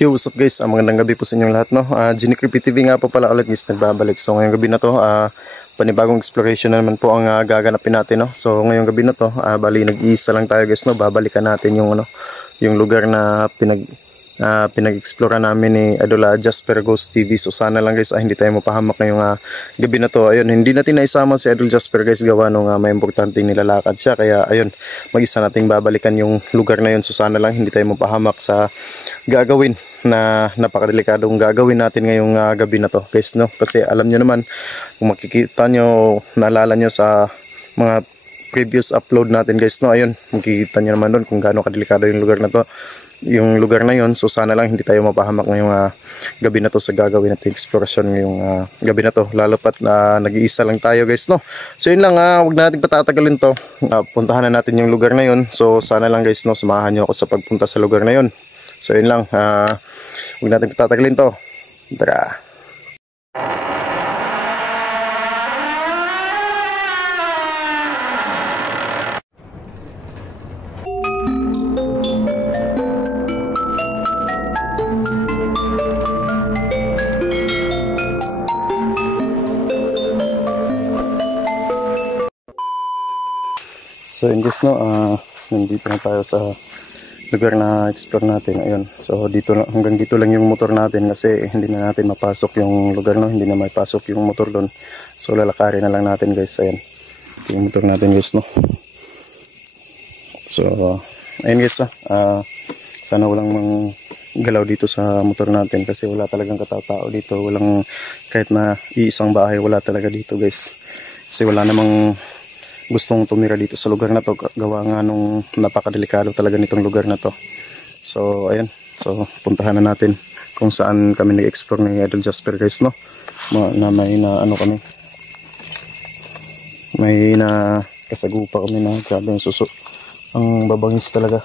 Yo, what's up guys? Magandang gabi po sa inyong lahat, no? Genie Creepy TV nga po pala ulit guys, nagbabalik. So ngayong gabi na to, panibagong exploration na naman po ang gaganapin natin, no? So ngayong gabi na to, bali nag-iisa lang tayo guys, no? Babalikan natin yung yung lugar na pinag-explore namin ni Adola Jasper Ghost TV. So sana lang guys, hindi tayo mapahamak ngayong gabi na to. Ayun, hindi natin naisama si Idol Jasper guys, gawa nung may importanteng nilalakad siya. Kaya ayun, mag-isa nating babalikan yung lugar na yun. So sana lang hindi tayo mapahamak sa gagawin na napakadelikadong gagawin natin ngayong gabi na to guys, no? Kasi alam nyo naman, kung makikita nyo, naalala nyo sa mga previous upload natin guys, no? Ayun, makikita nyo naman doon kung gaano kadelikado yung lugar na to, yung lugar na yon. So sana lang hindi tayo mapahamak ngayong gabi na to sa gagawin natin exploration ngayong gabi na to, lalo pat nag-iisa lang tayo guys, no? So yun lang, wag natin patatagalin to, puntahan na natin yung lugar na yon. So sana lang guys, no, samahan nyo ako sa pagpunta sa lugar na yon. So yun lang, huwag natin patatagalin to. Tara. So yun guys, no, nandito na tayo sa lugar na explore natin. Ayun, so dito lang, hanggang dito lang yung motor natin kasi hindi na natin mapasok yung lugar, no, hindi na mapasok yung motor doon. So lalakarin na lang natin guys. Ayan, yung motor natin guys, no. So ayun guys, sana walang galaw dito sa motor natin kasi wala talagang katatao dito, walang kahit na iisang bahay, wala talaga dito guys. Kasi wala namang gustong tumira dito sa lugar na to, gawa nga nung napakadelikado talaga nitong lugar na to. So ayun, so puntahan na natin kung saan kami nag-explore ni Idol Jasper guys, no, na may na kami, may na kasagupa kami na grabe yung suso, ang babangis talaga.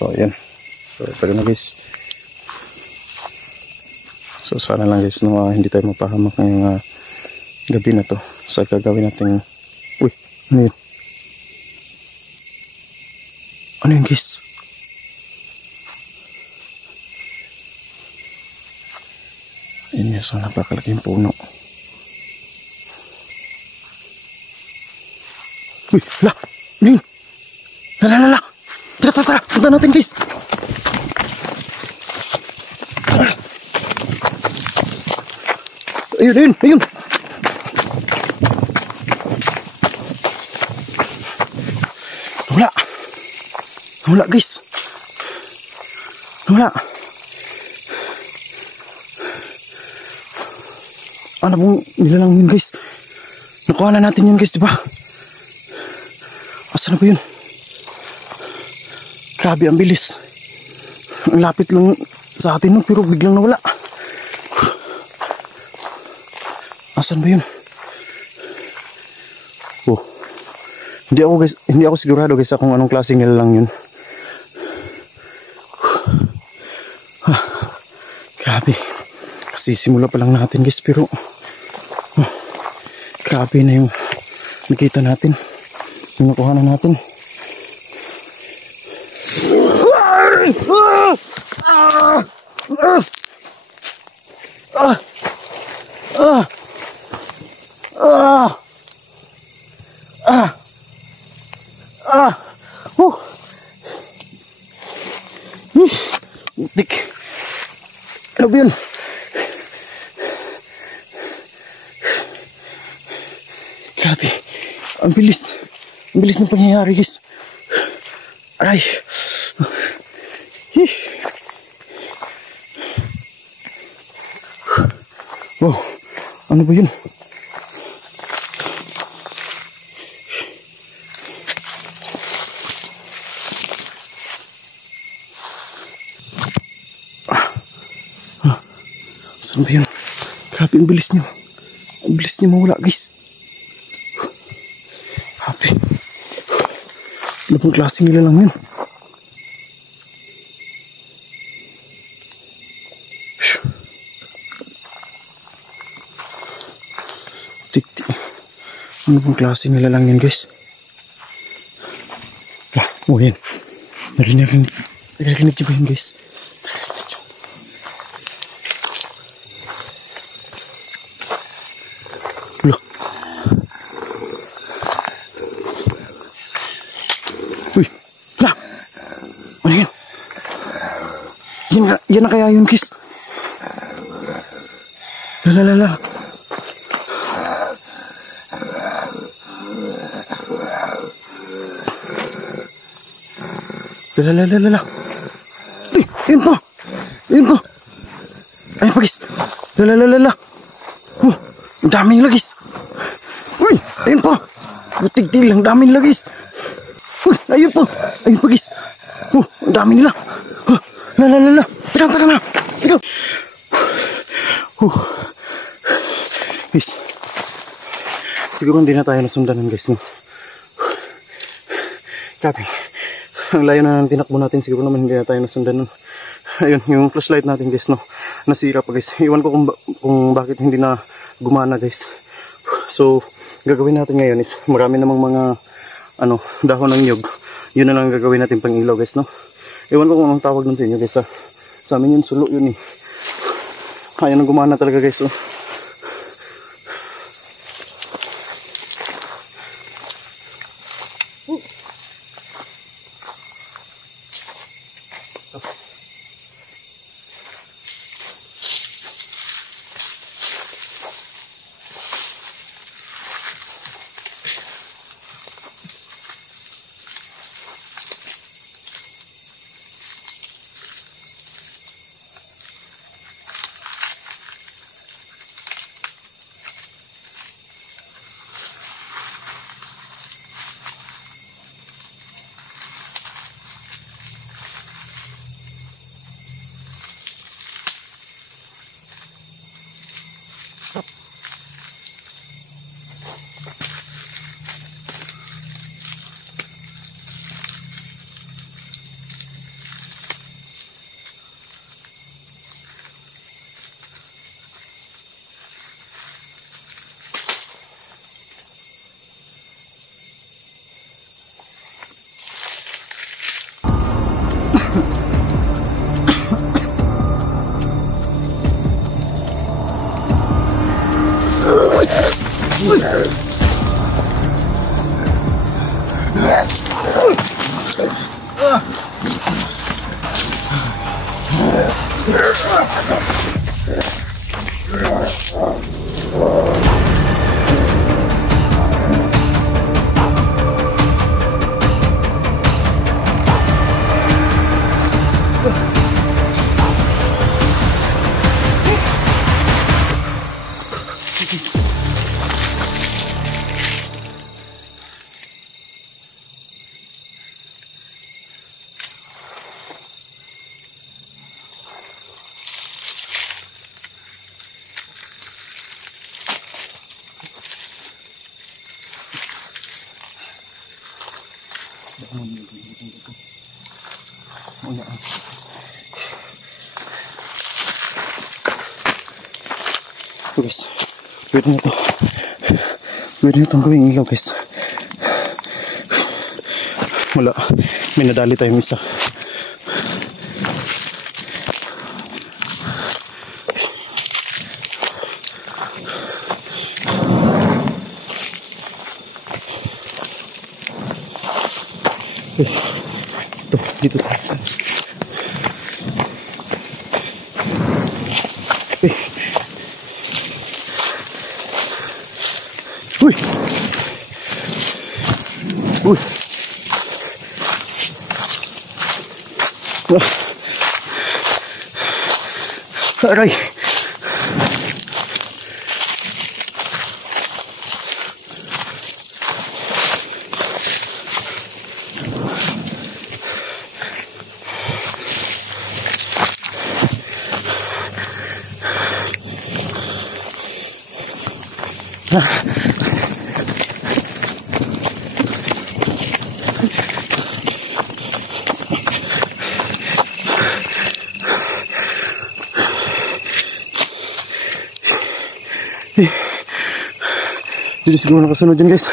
So ayan, so tara na guys. So sana lang guys, no, hindi tayo mapahamak ngayong gabi na to sa gagawin natin. Uy, ano yun? Ano yun guys? Ayan yun, so napakalaking puno. Uy, la! Ano yun? La! Tara, punta natin guys. Ayun. Wala guys. Wala. Ano pong nilalang yun guys? Nakuha na natin yun guys, diba? Asan na ba yun? Grabe, ang bilis. Ang lapit lang sa atin, no? Pero biglang nawala. Asan ba yun? Oh. Hindi ako sigurado guys kung anong klaseng nilalang yun. Grabe. Kasi simula pa lang natin guys, pero grabe na yung nakita natin. Yung nakuha na natin. Utik. Ano ba yun? Grabe. Ang bilis ng pangyayari guys. Aray. Wow, ano ba yun? Saan ba yun? Grabe, ang bilis nyo. Ang bilis nyo mawala guys. Grabe. Ano pong klaseng nila lang yun? Tik-tik. Ano pong klase nila lang yan guys? Oh yan. Narinig niyo ba yun guys? Wala. Uy. Wala. Ano yan? Yan na kaya yun guys? Lala. Lala. Uy, yun po. Ayun pa guys. Lala. Oh, ang dami nila guys. Uy, ayun po. Butig-tig lang, dami nila guys. Uy, ayun pa guys. Oh, ang dami nila. Oh, lala. Teka na. Guys, siguro hindi na tayo nasundanan guys, no? Grabe, ang layo na ng tinakbo natin, siguro naman hindi na tayo nasundanan. Ayun, yung flashlight natin guys, no? Nasira pa guys. Iwan ko kung bakit hindi na gumana guys. So, gagawin natin ngayon is marami namang mga dahon ng nyug. Yun na lang gagawin natin pang ilaw guys, no? Iwan ko kung anong tawag dun sa inyo guys, ha? Sa amin yun, sulo yun eh. Ayun ang gumana talaga guys, oh. Guys, pwede na itong gawing ilaw guys. Wala, may nadali tayong isa. Ito, dito tayo. Uy! Aray! siguro nakasunod yun guys.